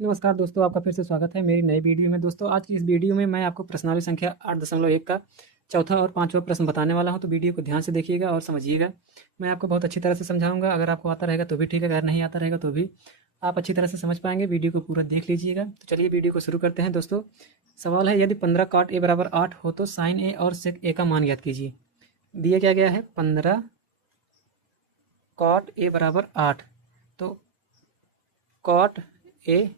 नमस्कार दोस्तों, आपका फिर से स्वागत है मेरी नई वीडियो में। दोस्तों, आज की इस वीडियो में मैं आपको प्रश्नावली संख्या 8.1 का चौथा और पांचवा प्रश्न बताने वाला हूं, तो वीडियो को ध्यान से देखिएगा और समझिएगा। मैं आपको बहुत अच्छी तरह से समझाऊंगा। अगर आपको आता रहेगा तो भी ठीक है, अगर नहीं आता रहेगा तो भी आप अच्छी तरह से समझ पाएंगे। वीडियो को पूरा देख लीजिएगा। तो चलिए वीडियो को शुरू करते हैं। दोस्तों, सवाल है, यदि 15 cot a बराबर 8 हो तो साइन ए और सेक ए का मान ज्ञात कीजिए। दिया क्या गया है, 15 cot a बराबर 8। तो कॉट ए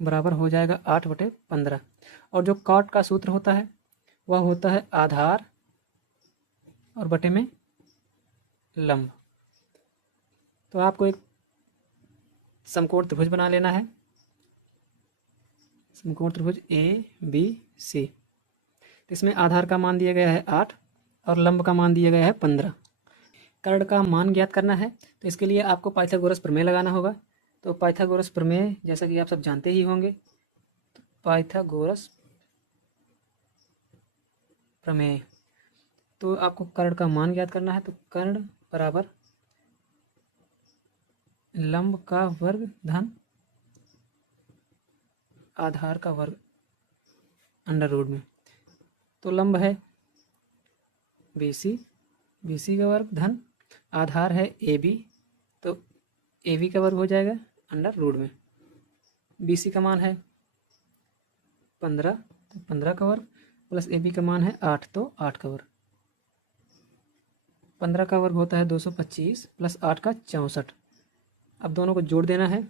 बराबर हो जाएगा 8/15। और जो कॉट का सूत्र होता है वह होता है आधार और बटे में लंब। तो आपको एक समकोण त्रिभुज बना लेना है, समकोण त्रिभुज ए बी सी। तो इसमें आधार का मान दिया गया है 8 और लंब का मान दिया गया है 15। कर्ण का मान ज्ञात करना है, तो इसके लिए आपको पाइथागोरस प्रमेय लगाना होगा। तो पाइथागोरस प्रमेय जैसा कि आप सब जानते ही होंगे, तो पाइथागोरस प्रमेय, तो आपको कर्ण का मान ज्ञात करना है। तो कर्ण बराबर लंब का वर्ग धन आधार का वर्ग अंडर रूट में। तो लंब है BC, BC का वर्ग धन आधार है AB, तो AB का वर्ग हो जाएगा अंडर रूट में। BC का मान है 15, तो 15 का वर्ग प्लस AB का मान है 8, तो 8 का वर्ग। 15 का वर्ग होता है 225 प्लस 8 का 64। अब दोनों को जोड़ देना है,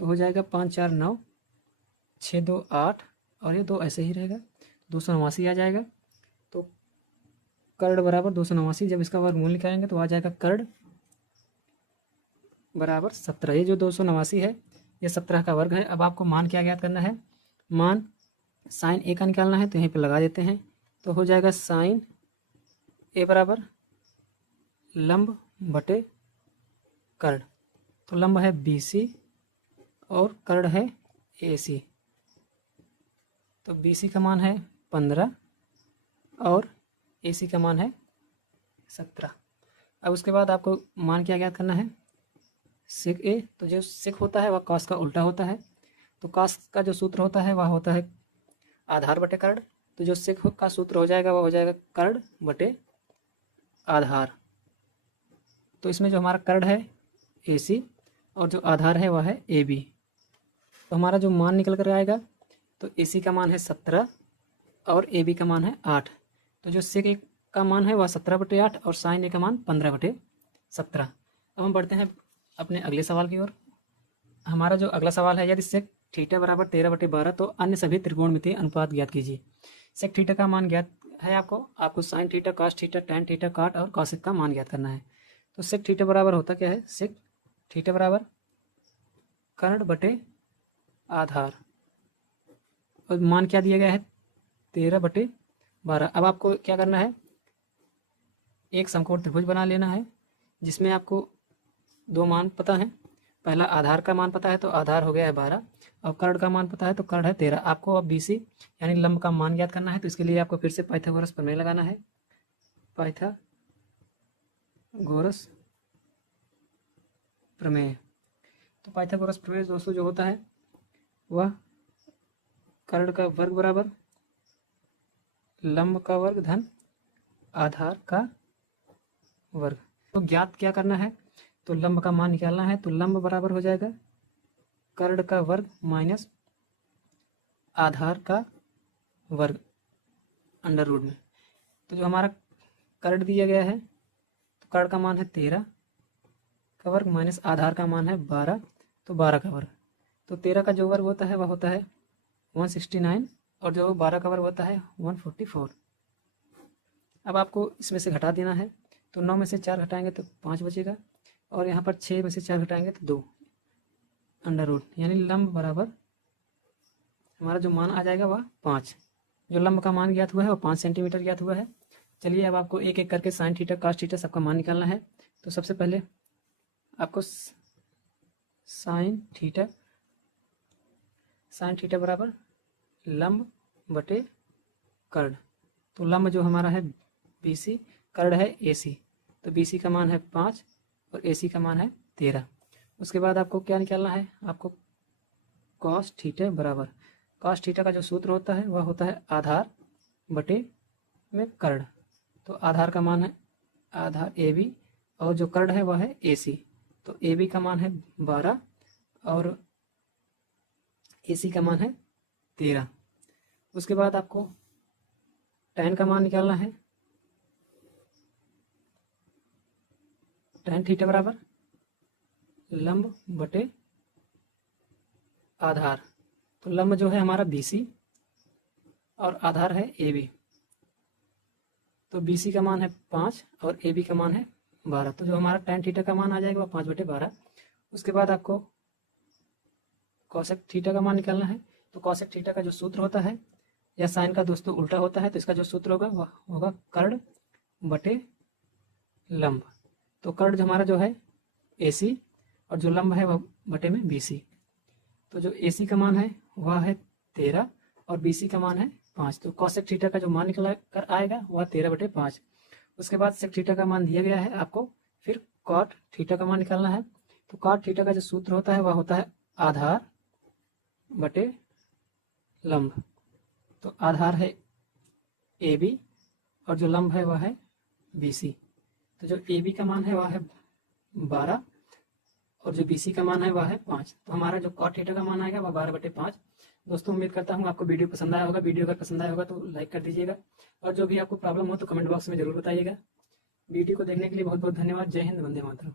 तो हो जाएगा 5 4 9, 6 2 8 और ये 2 ऐसे ही रहेगा, 289 आ जाएगा। तो कर्ण बराबर 289, जब इसका वर्गमूल निकालेंगे तो आ जाएगा कर्ण बराबर 17। ये जो 289 है ये 17 का वर्ग है। अब आपको मान क्या ज्ञात करना है, मान साइन ए का निकालना है, तो यहीं पे लगा देते हैं। तो हो जाएगा साइन ए बराबर लंब बटे कर्ण। तो लंब है BC और कर्ण है AC। तो BC का मान है 15 और AC का मान है 17। अब उसके बाद आपको मान क्या ज्ञात करना है, सेक ए। तो जो सेक होता है वह कॉस का उल्टा होता है। तो कॉस का जो सूत्र होता है वह होता है आधार बटे कर्ण। तो जो सेक का सूत्र हो जाएगा वह हो जाएगा कर्ण बटे आधार। तो इसमें जो हमारा कर्ण है AC और जो आधार है वह है AB। तो हमारा जो मान निकल कर आएगा, तो AC का मान है 17 और AB का मान है 8। तो जो सेक ए का मान है वह 17/8 और साइन ए का मान 15/17। अब हम बढ़ते हैं अपने अगले सवाल की ओर। हमारा जो अगला सवाल है, यदि सेक थीटा बराबर 13/12 तो अन्य सभी त्रिकोणमितीय अनुपात ज्ञात कीजिए। सेक थीटा का मान ज्ञात है आपको sine theta, cos theta, tan theta, cot और कॉसेक का मान ज्ञात करना है। तो सेक थीटा बराबर होता क्या है, सेक थीटा बराबर कर्ण बटे आधार, और मान क्या दिया गया है 13/12। अब आपको क्या करना है, एक समकोण त्रिभुज बना लेना है जिसमें आपको दो मान पता है। पहला आधार का मान पता है, तो आधार हो गया है 12, और कर्ण का मान पता है तो कर्ण है 13। आपको अब BC यानी लंब का मान ज्ञात करना है, तो इसके लिए आपको फिर से पाइथागोरस प्रमेय लगाना है। पाइथागोरस प्रमेय, तो पाइथागोरस प्रमेय दोस्तों जो होता है वह कर्ण का वर्ग बराबर लंब का वर्ग धन आधार का वर्ग। तो ज्ञात क्या करना है, तो लंब का मान निकालना है। तो लंब बराबर हो जाएगा कर्ण का वर्ग माइनस आधार का वर्ग अंडर रूट में। तो जो हमारा कर्ण दिया गया है, तो कर्ण का मान है 13 का वर्ग माइनस आधार का मान है 12, तो 12 का वर्ग। तो 13 का जो वर्ग होता है वह होता है 169 और जो 12 का वर्ग होता है 144। अब आपको इसमें से घटा देना है। तो 9 में से 4 घटाएंगे तो 5 बचेगा, और यहाँ पर 6 में से 4 घटाएंगे तो 2 अंडर रूट, यानी लंब बराबर हमारा जो मान आ जाएगा वह 5। जो लंब का मान ज्ञात हुआ है वह 5 सेंटीमीटर ज्ञात हुआ है। चलिए अब आपको एक एक करके साइन थीटा, कॉस थीटा सबका मान निकालना है। तो सबसे पहले आपको साइन थीटा बराबर लंब बटे कर्ण। तो लंब जो हमारा है BC, कर्ण है AC। तो BC का मान है 5 और AC का मान है 13। उसके बाद आपको क्या निकालना है, आपको कॉस थीटा बराबर, कॉस थीटा का जो सूत्र होता है वह होता है आधार बटे में कर्ण। तो आधार का मान है आधार ए बी और जो कर्ण है वह है ए सी। तो ए बी का मान है 12 और ए सी का मान है 13। उसके बाद आपको tan का मान निकालना है। tan थीटा बराबर लंब बटे आधार। तो लंब जो है हमारा BC और आधार है AB। तो BC का मान है 5 और AB का मान है 12। तो जो हमारा tan थीटा का मान आ जाएगा वह 5/12। उसके बाद आपको कॉसेक थीटा का मान निकालना है। तो कॉसेक थीटा का जो सूत्र होता है, या साइन का दोस्तों उल्टा होता है, तो इसका जो सूत्र होगा वह होगा कर्ण बटे लंब। तो कर्ण जो हमारा जो है AC और जो लंब है वह बटे में BC। तो जो AC का मान है वह है 13 और BC का मान है 5। तो कॉसेक थीटा का जो मान निकल कर आएगा वह 13/5। उसके बाद सेक थीटा का मान दिया गया है आपको, फिर कॉट थीटा का मान निकालना है। तो कॉट थीटा का जो सूत्र होता है वह होता है आधार बटे लंब। तो आधार है AB और जो लंब है वह है BC। तो जो AB का मान है वह है 12 और जो BC का मान है वह है 5। तो हमारा जो कॉट थीटा का मान आएगा वह 12/5। दोस्तों उम्मीद करता हूँ आपको वीडियो पसंद आया होगा। वीडियो अगर पसंद आया होगा तो लाइक कर दीजिएगा और जो भी आपको प्रॉब्लम हो तो कमेंट बॉक्स में जरूर बताइएगा। वीडियो को देखने के लिए बहुत बहुत धन्यवाद। जय हिंद, वंदे मातरम।